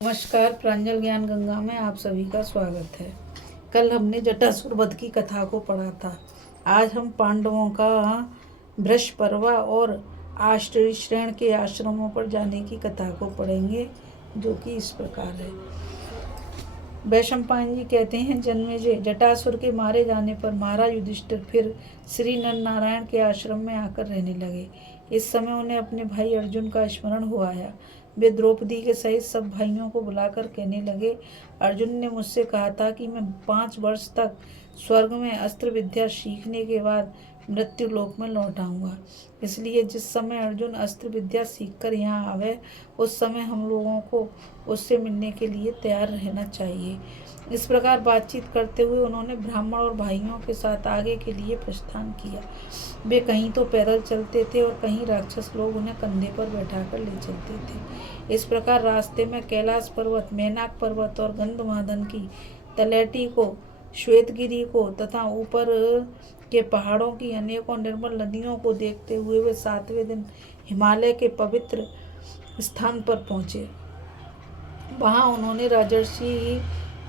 नमस्कार, प्रांजल ज्ञान गंगा में आप सभी का स्वागत है। कल हमने जटासुर वध की कथा को पढ़ा था। आज हम पांडवों का बृहस्पति और आश्रयश्रेण के आश्रमों पर जाने की कथा को पढ़ेंगे, जो कि इस प्रकार है। वैशंपायन जी कहते हैं, जन्मेजय, जटासुर के मारे जाने पर महाराज युधिष्ठिर फिर श्री नर नारायण के आश्रम में आकर रहने लगे। इस समय उन्हें अपने भाई अर्जुन का स्मरण हुआ आया। वे द्रौपदी के सहित सब भाइयों को बुलाकर कहने लगे, अर्जुन ने मुझसे कहा था कि मैं 5 वर्ष तक स्वर्ग में अस्त्र विद्या सीखने के बाद मृत्यु लोक में लौट आऊँगा। इसलिए जिस समय अर्जुन अस्त्र विद्या सीखकर यहाँ आवे, उस समय हम लोगों को उससे मिलने के लिए तैयार रहना चाहिए। इस प्रकार बातचीत करते हुए उन्होंने ब्राह्मण और भाइयों के साथ आगे के लिए प्रस्थान किया। वे कहीं तो पैदल चलते थे और कहीं राक्षस लोग उन्हें कंधे पर बैठाकर ले चलते थे। इस प्रकार रास्ते में कैलाश पर्वत, मैनाक पर्वत और गंधमादन की तलैटी को, श्वेतगिरी को तथा ऊपर के पहाड़ों की अनेकों निर्मल नदियों को देखते हुए वे 7वें दिन हिमालय के पवित्र स्थान पर पहुँचे। वहाँ उन्होंने राजर्षि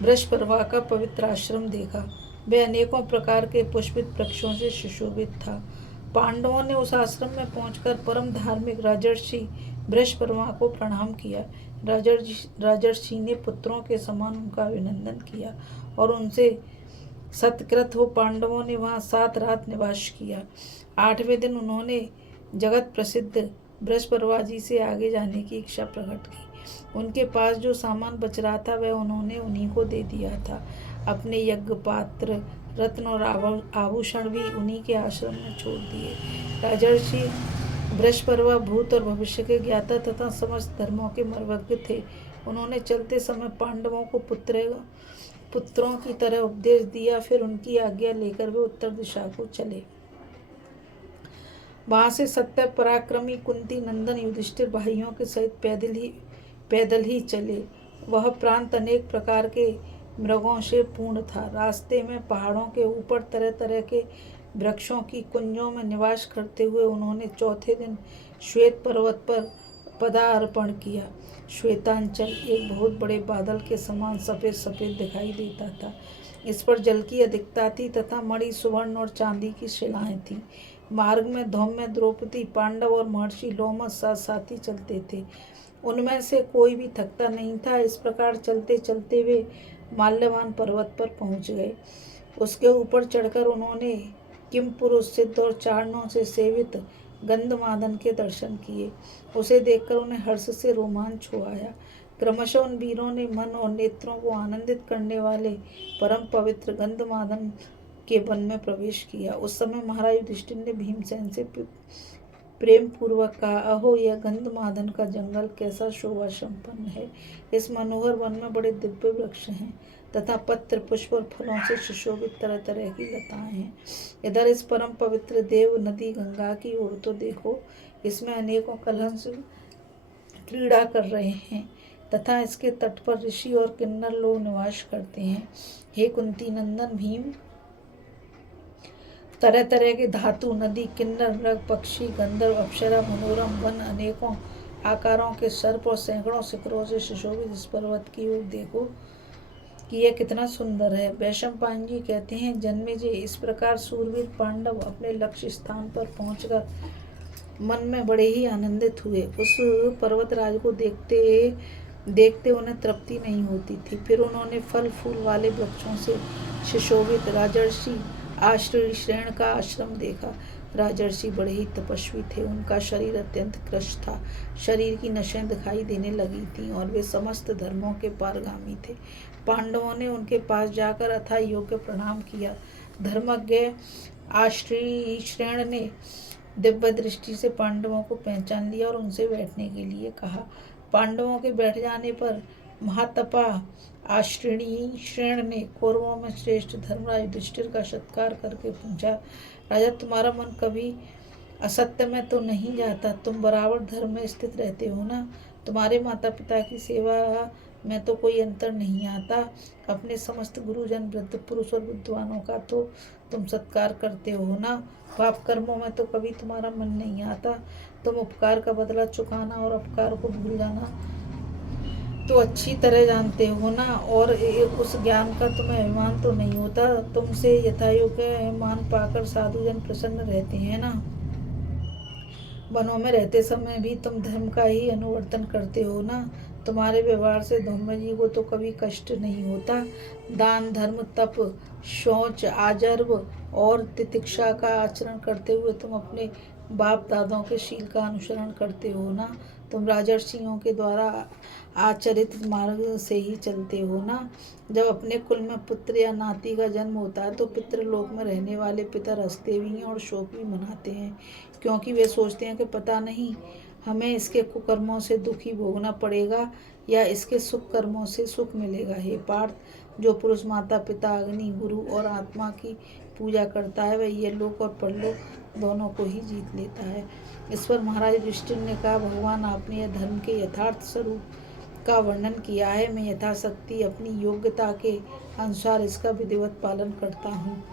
बृहस्पति का पवित्र आश्रम देखा। वह अनेकों प्रकार के पुष्पित वृक्षों से सुशोभित था। पांडवों ने उस आश्रम में पहुंचकर परम धार्मिक राजर्षि बृहस्पति को प्रणाम किया। राजर्षि ने पुत्रों के समान उनका अभिनंदन किया और उनसे सत्कृत हो पांडवों ने वहाँ 7 रात निवास किया। 8वें दिन उन्होंने जगत प्रसिद्ध बृहस्पति जी से आगे जाने की इच्छा प्रकट की। उनके पास जो सामान बच रहा था वह उन्होंने उन्हीं को दे दिया था। अपने यज्ञ पात्र, रत्न और आभूषण भी उन्हीं के आश्रम में छोड़ दिए। राजर्षि बृहस्पति भूत और भविष्य के ज्ञाता तथा समस्त धर्मों के मर्मज्ञ थे। उन्होंने चलते समय पांडवों को पुत्रों की तरह उपदेश दिया। फिर उनकी आज्ञा लेकर वे उत्तर दिशा को चले। वहां से सत्य पराक्रमी कुंती नंदन युधिष्ठिर भाइयों के सहित पैदल ही चले। वह प्रांत अनेक प्रकार के मृगों से पूर्ण था। रास्ते में पहाड़ों के ऊपर तरह तरह के वृक्षों की कुंजों में निवास करते हुए उन्होंने 4थे दिन श्वेत पर्वत पर पदार्पण किया। श्वेतांचल एक बहुत बड़े बादल के समान सफ़ेद सफ़ेद दिखाई देता था। इस पर जल की अधिकता थी तथा मणि, सुवर्ण और चांदी की शिलाएं थीं। मार्ग में धौम्य, द्रौपदी, पांडव और महर्षि लोमस साथ साथी चलते थे। उनमें से कोई भी थकता नहीं था। इस प्रकार चलते चलते वे माल्यवान पर्वत पर पहुंच गए। उसके ऊपर चढ़कर उन्होंने किम पुरुष, सिद्ध और चारणों से सेवित गंधमादन के दर्शन किए। उसे देखकर उन्हें हर्ष से रोमांच हो आया। क्रमशः उन वीरों ने मन और नेत्रों को आनंदित करने वाले परम पवित्र गंधमादन के वन में प्रवेश किया। उस समय महाराज युधिष्ठिर ने भीमसेन से प्रेम पूर्वक कहा, अहो, यह गंधमादन का जंगल कैसा शोभा संपन्न है। इस मनोहर वन में बड़े दिव्य वृक्ष हैं तथा पत्र, पुष्प और फलों से सुशोभित तरह तरह की लताएं हैं। इधर इस परम पवित्र देव नदी गंगा की ओर तो देखो, इसमें अनेकों कलहंस क्रीड़ा कर रहे हैं तथा इसके तट पर ऋषि और किन्नर लोग निवास करते हैं। हे कुंती नंदन भीम, तरह तरह के धातु, नदी, किन्नर, मृग, पक्षी, गंधर्व, अप्सरा, मनोरम वन, अनेकों आकारों के सर्प और सैकड़ों शिखरों से सुशोभित इस पर्वत की ओर देखो कि यह कितना सुंदर है। वैशंपायन जी कहते हैं, जन्मेजय, इस प्रकार सूरवीर पांडव अपने लक्ष्य स्थान पर पहुंचकर मन में बड़े ही आनंदित हुए। उस पर्वतराज को देखते देखते उन्हें तृप्ति नहीं होती थी। फिर उन्होंने फल फूल वाले वृक्षों से सुशोभित राजर्षि आश्रयश्रेण का आश्रम देखा। राजर्षि बड़े ही तपस्वी थे। उनका शरीर अत्यंत कृश था। शरीर की नसें दिखाई देने लगी थीं और वे समस्त धर्मों के पारगामी थे। पांडवों ने उनके पास जाकर अथाह योग्य प्रणाम किया। धर्मज्ञ आश्रयश्रेण ने दिव्य दृष्टि से पांडवों को पहचान लिया और उनसे बैठने के लिए कहा। पांडवों के बैठ जाने पर महातपा आश्रयश्रेण ने कौरवों में श्रेष्ठ धर्मराज युधिष्ठिर का सत्कार करके पूछा, राजा, तुम्हारा मन कभी असत्य में तो नहीं जाता? तुम बराबर धर्म में स्थित रहते हो ना? तुम्हारे माता पिता की सेवा में तो कोई अंतर नहीं आता। अपने समस्त गुरुजन, वृद्ध पुरुष और विद्वानों का तो तुम सत्कार करते हो ना? पाप कर्मों में तो कभी तुम्हारा मन नहीं आता। तुम उपकार का बदला चुकाना और अपकार को भूल जाना तो अच्छी तरह जानते हो ना, और उस ज्ञान का तुम्हें अभिमान तो नहीं होता। तुमसे यथायोग्य मान पाकर साधुजन प्रसन्न रहते हैं ना। वनों में रहते समय भी तुम धर्म का ही अनुवर्तन करते हो ना। तुम्हारे व्यवहार से धौम्य जी को तो कभी कष्ट नहीं होता। दान धर्म तप शौच आजर्व और तितिक्षा का आचरण करते हुए तुम अपने बाप दादाओं के शील का अनुसरण करते हो ना। तुम राजर्षियों के द्वारा आचरित मार्ग से ही चलते हो ना। जब अपने कुल में पुत्र या नाती का जन्म होता है तो पितृलोक में रहने वाले पितर हंसते भी हैं और शोक भी मनाते हैं, क्योंकि वे सोचते हैं कि पता नहीं हमें इसके कुकर्मों से दुख ही भोगना पड़ेगा या इसके सुख कर्मों से सुख मिलेगा। हे पार्थ, जो पुरुष माता पिता अग्नि गुरु और आत्मा की पूजा करता है वह ये लोक और परलोक दोनों को ही जीत लेता है। इस पर महाराज युधिष्ठिर ने कहा, भगवान आपने यह धर्म के यथार्थ स्वरूप का वर्णन किया है। मैं यथाशक्ति अपनी योग्यता के अनुसार इसका विधिवत पालन करता हूँ।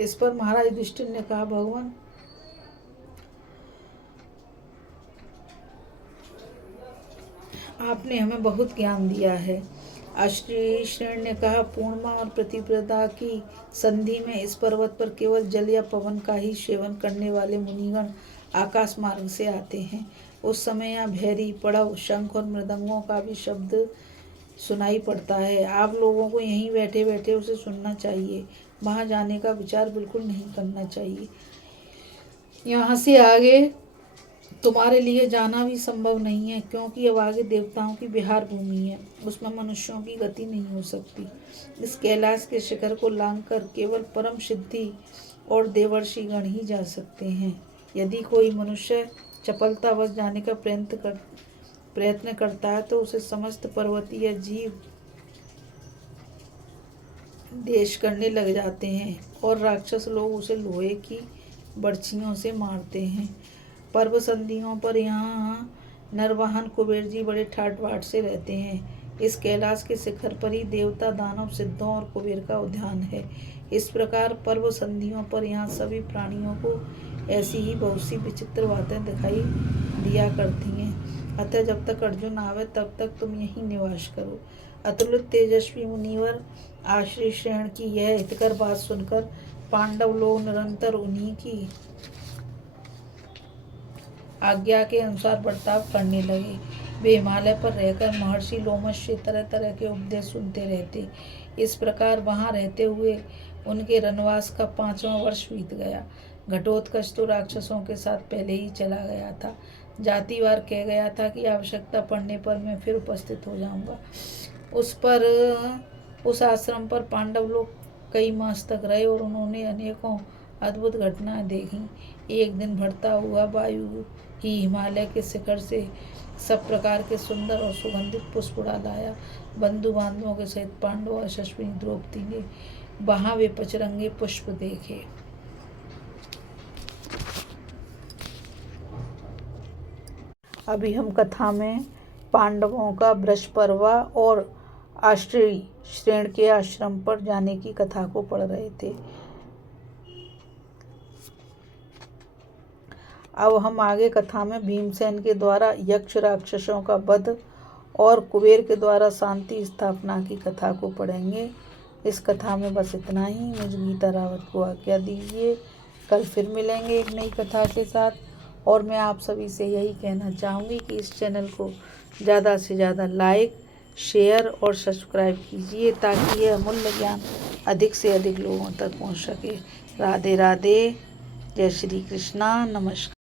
इस पर महाराज युधिष्ठिर ने कहा, भगवान आपने हमें बहुत ज्ञान दिया है। श्री ने कहा, पूर्णिमा और प्रतिपदा की संधि में इस पर्वत पर केवल जल या पवन का ही सेवन करने वाले मुनिगण आकाश मार्ग से आते हैं। उस समय यहाँ भैरी पड़व शंख और मृदंगों का भी शब्द सुनाई पड़ता है। आप लोगों को यहीं बैठे बैठे उसे सुनना चाहिए, वहाँ जाने का विचार बिल्कुल नहीं करना चाहिए। यहाँ से आगे तुम्हारे लिए जाना भी संभव नहीं है, क्योंकि अब आगे देवताओं की विहार भूमि है, उसमें मनुष्यों की गति नहीं हो सकती। इस कैलाश के शिखर को लांघकर केवल परम सिद्धि और देवर्षि गण ही जा सकते हैं। यदि कोई मनुष्य चपलतावश जाने का प्रयत्न करता है तो उसे समस्त पर्वतीय जीव देश करने लग जाते हैं और राक्षस लोग उसे लोहे की बर्छियों से मारते हैं। पर्व संधियों पर यहाँ नरवाहन कुबेर जी बड़े ठाट बाट से रहते हैं। इस कैलाश के शिखर पर ही देवता दानव सिद्धों और कुबेर का उद्यान है। इस प्रकार पर्व संधियों पर यहाँ सभी प्राणियों को ऐसी ही बहुत सी विचित्र बातें दिखाई दिया करती हैं। अतः जब तक अर्जुन आवे तब तक तुम यहीं निवास करो। अतुलित तेजस्वी मुनिवर आश्री श्रेण की यह हितकर बात सुनकर पांडव लोग निरंतर उन्हीं की आज्ञा के अनुसार बर्ताव करने लगे। वे हिमालय पर रहकर महर्षि लोमश से तरह तरह के उपदेश सुनते रहते। इस प्रकार वहाँ रहते हुए उनके वनवास का 5वां वर्ष बीत गया। घटोत्कच तो राक्षसों के साथ पहले ही चला गया था। जातिवार कह गया था कि आवश्यकता पड़ने पर मैं फिर उपस्थित हो जाऊंगा। उस आश्रम पर पांडव लोग कई मास तक रहे और उन्होंने अनेकों अद्भुत घटनाएं देखी। एक दिन बढ़ता हुआ वायु ही हिमालय के शिखर से सब प्रकार के सुंदर और सुगंधित पुष्प उड़ा लाया। बंधु बांधवों के सहित पांडव और यशस्विनी द्रौपदी ने वहां वे पचरंगे पुष्प देखे। अभी हम कथा में पांडवों का वृषपर्वा और आश्री श्रेण के आश्रम पर जाने की कथा को पढ़ रहे थे। अब हम आगे कथा में भीमसेन के द्वारा यक्ष राक्षसों का वध और कुबेर के द्वारा शांति स्थापना की कथा को पढ़ेंगे। इस कथा में बस इतना ही। मुझे गीता रावत को आज्ञा दीजिए। कल फिर मिलेंगे एक नई कथा के साथ। और मैं आप सभी से यही कहना चाहूँगी कि इस चैनल को ज़्यादा से ज़्यादा लाइक शेयर और सब्सक्राइब कीजिए, ताकि यह अमूल्य ज्ञान अधिक से अधिक लोगों तक पहुँच सके। राधे राधे। जय श्री कृष्णा। नमस्कार।